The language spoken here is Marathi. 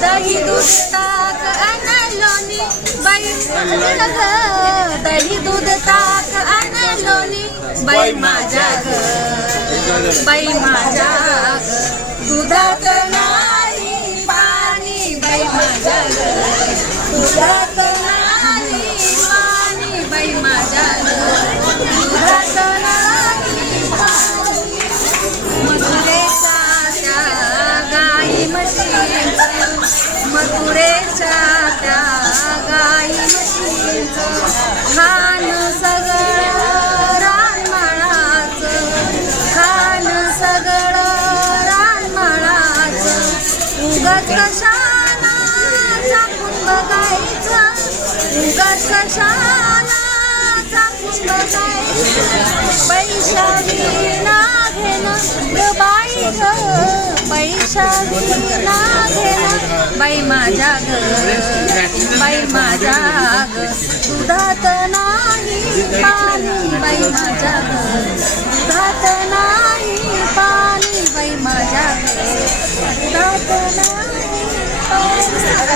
दही दूध ताक आणलोनी बाई दही दूध ताक आणलोनी बाई माझ्या बाई माझ्या दुधात नाही पाणी बाई माझ्या दुधात नाही पाणी बाई माझ्या दुधात नाही पाणी मथुरेच्या त्या गाई म्हशींचं मथुरेच्या त्या गाई म्हशींचं खान सगळं रानमाळाचं खान सगळं रानमाळाचं उगाच कशाला चाकून बघायचं उगाच कशाला चाकून बघायचं पैसा विना घेणं ग बाई ग पैसा विना घेणं बाई माझ्या ग बाई माझ्या ग दुधात नाही पाणी बाई माझ्या ग दुधात नाही पाणी बाई माझ्या ग दुधात नाही पाणी